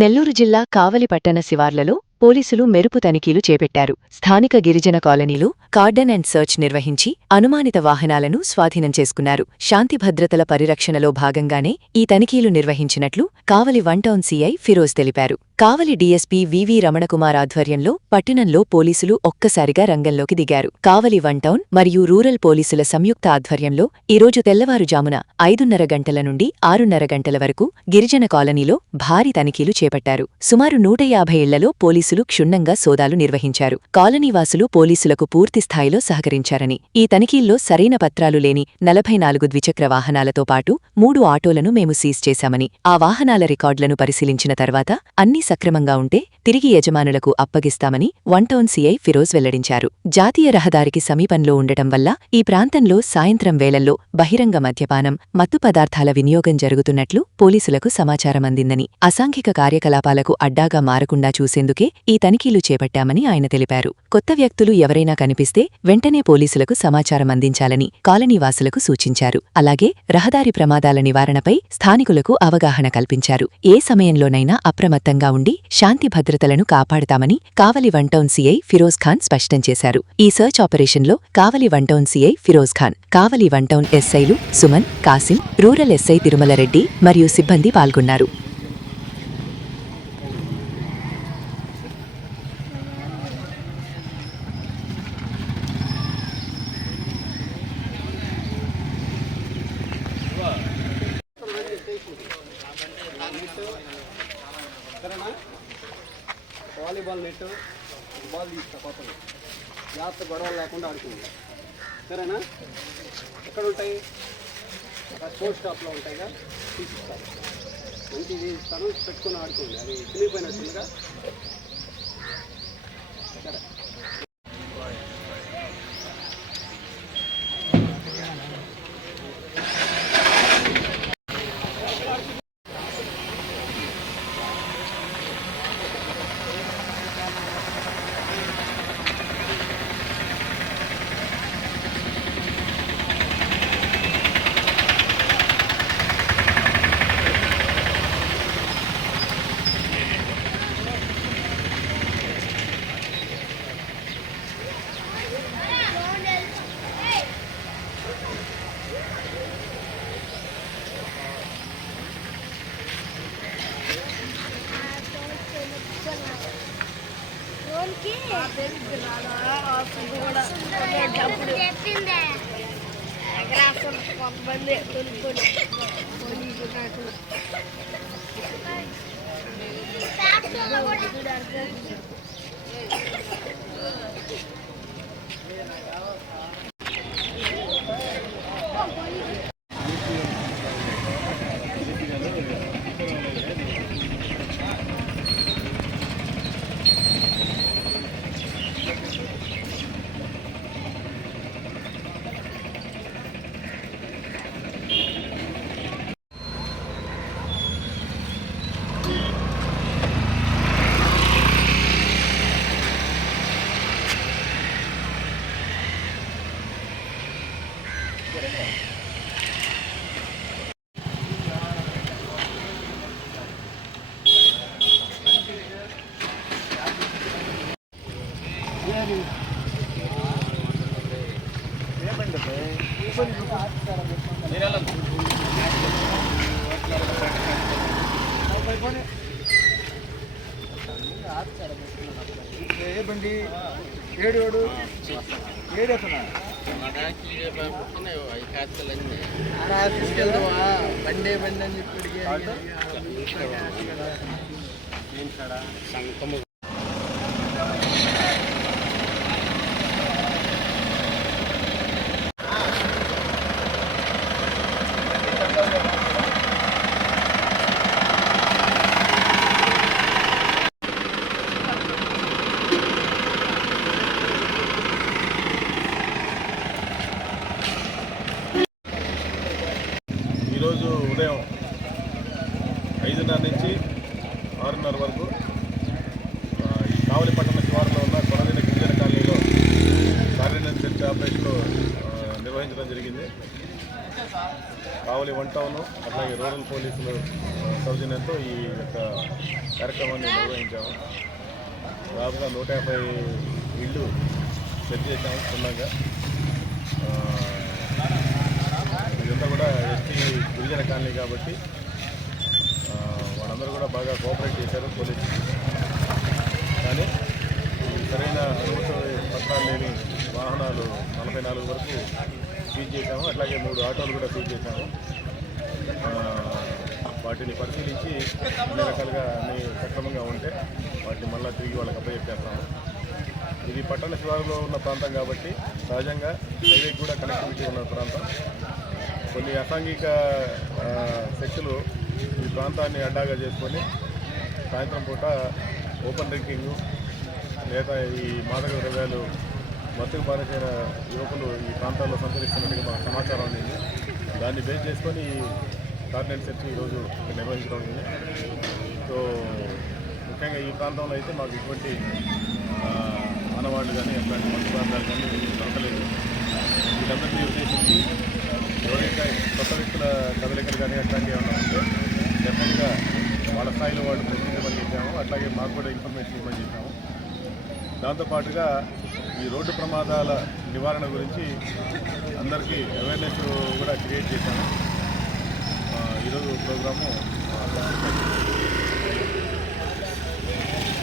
నెల్లూరు జిల్లా కావలి పట్టణ శివార్లలో పోలీసులు మెరుపు తనిఖీలు చేపట్టారు. స్థానిక గిరిజన కాలనీలు కార్డన్ అండ్ సర్చ్ నిర్వహించి అనుమానిత వాహనాలను స్వాధీనం చేసుకున్నారు. శాంతి భద్రతల పరిరక్షణలో భాగంగానే ఈ తనిఖీలు నిర్వహించినట్లు కావలి వన్ టౌన్ సీఐ ఫిరోజ్ తెలిపారు. కావలి డీఎస్పీ వివి రమణకుమార్ ఆధ్వర్యంలో పట్టణంలో పోలీసులు ఒక్కసారిగా రంగంలోకి దిగారు. కావలి వన్ టౌన్ మరియు రూరల్ పోలీసుల సంయుక్త ఆధ్వర్యంలో ఈరోజు తెల్లవారుజామున 5:30 గంటల నుండి 6:30 గంటల వరకు గిరిజన కాలనీలో భారీ తనిఖీలు చేపట్టారు. సుమారు 150 ఇళ్లలో పోలీసులు క్షుణ్ణంగా సోదాలు నిర్వహించారు. కాలనీవాసులు పోలీసులకు పూర్తిస్థాయిలో సహకరించారని, ఈ తనిఖీల్లో సరైన పత్రాలు లేని 44 ద్విచక్ర వాహనాలతో పాటు 3 ఆటోలను మేము సీజ్ చేశామని, ఆ వాహనాల రికార్డులను పరిశీలించిన తర్వాత అన్నీ సక్రమంగా ఉంటే తిరిగి యజమానులకు అప్పగిస్తామని వన్ టౌన్ సీఐ ఫిరోజ్ వెల్లడించారు. జాతీయ రహదారికి సమీపంలో ఉండటం వల్ల ఈ ప్రాంతంలో సాయంత్రం వేళల్లో బహిరంగ మద్యపానం, మత్తు పదార్థాల వినియోగం జరుగుతున్నట్లు పోలీసులకు సమాచారం అందిందని, అసాంఘిక కార్యకలాపాలకు అడ్డాగా మారకుండా చూసేందుకే ఈ తనిఖీలు చేపట్టామని ఆయన తెలిపారు. కొత్త వ్యక్తులు ఎవరైనా కనిపిస్తే వెంటనే పోలీసులకు సమాచారం అందించాలని కాలనీవాసులకు సూచించారు. అలాగే రహదారి ప్రమాదాల నివారణపై స్థానికులకు అవగాహన కల్పించారు. ఏ సమయంలోనైనా అప్రమత్తంగా ఉండి శాంతి భద్రతలను కాపాడతామని Kavali one town CI Firoz Khan స్పష్టం చేశారు. ఈ సర్చ్ ఆపరేషన్లో Kavali one town CI Firoz Khan, Kavali one town ఎస్ఐలు సుమన్, కాసిం, రూరల్ ఎస్ఐ తిరుమలరెడ్డి మరియు సిబ్బంది పాల్గొన్నారు. వాలీబాల్ నెట్ బాల్ తీస్తా కొత్తగా జాగ్రత్త గొడవలు లేకుండా ఆడుకుంది. సరేనా? ఎక్కడ ఉంటాయి? స్పోర్ట్స్ షాప్లో ఉంటాయిగా, తీసిస్తాను. మంచిది ఇస్తాను, పెట్టుకుని ఆడుకోండి. అది చినిగిపోయినట్టుందిగా. సరే. కొంతమంది తొలుకొని పోలీసు నాయకులు బండి ఏడు ఏడుతున్నా తీసుకెళ్తావా? బండి అని చెప్పి ఈరోజు ఉదయం 5:30 నుంచి 6:30 వరకు టౌన్ అట్లాగే రూరల్ పోలీసులు సౌజన్యంతో ఈ యొక్క కార్యక్రమాన్ని నిర్వహించాము. దాదాపుగా 150 ఇళ్ళు సెట్ చేశాము క్షుణ్ణంగా. ఇదంతా కూడా ఎస్టీ గిరిజన కాలనీ కాబట్టి వాళ్ళందరూ కూడా బాగా కోఆపరేట్ చేశారు పోలీసు. కానీ సరైన అనుమతి పత్రాలు లేని వాహనాలు 44 వరకు సీజ్ చేశాము. అట్లాగే 3 ఆటోలు కూడా సీజ్ చేశాము. వాటిని పరిశీలించి అన్ని రకాలుగా అన్ని సక్రమంగా ఉంటే వాటిని మళ్ళీ తిరిగి వాళ్ళకి అప్పచెప్పేస్తాము. ఇది పట్టణ శివారులో ఉన్న ప్రాంతం కాబట్టి సహజంగా హైవేకి కూడా కనెక్టివిటీ ఉన్న ప్రాంతం. కొన్ని అసాంఘిక శక్తులు ఈ ప్రాంతాన్ని అడ్డాగా చేసుకొని సాయంత్రం పూట ఓపెన్ డ్రింకింగ్ లేదా ఈ మాదక ద్రవ్యాలు మత్తుకు బారిన యువకులు ఈ ప్రాంతాల్లో సంచరిస్తున్నట్టుగా మాకు సమాచారం అందింది. దాన్ని బేస్ చేసుకొని కార్డినెన్స్ సెర్చ్ ఈరోజు నిర్వహించడం ఉంది. సో ముఖ్యంగా ఈ ప్రాంతంలో అయితే మాకు ఇటువంటి ఆనవాళ్ళు కానీ అట్లాంటి మత్తు పదార్థాలు కానీ దొరకలేదు. వీటందరినీ ఉద్దేశించి ఎవరైతే కొత్త వ్యక్తుల కదలికలు కానీ అట్లాంటివి ఏమన్నా ఉంటే డెఫినెట్గా వాళ్ళ స్థాయిలో వాళ్ళు ప్రశ్నించమని చెప్పాము. అట్లాగే మాకు కూడా ఇన్ఫర్మేషన్ ఇవ్వమని చెప్పాము. దాంతోపాటుగా ఈ రోడ్డు ప్రమాదాల నివారణ గురించి అందరికీ అవేర్నెస్ కూడా క్రియేట్ చేశాము. ఈరోజు ప్రోగ్రాము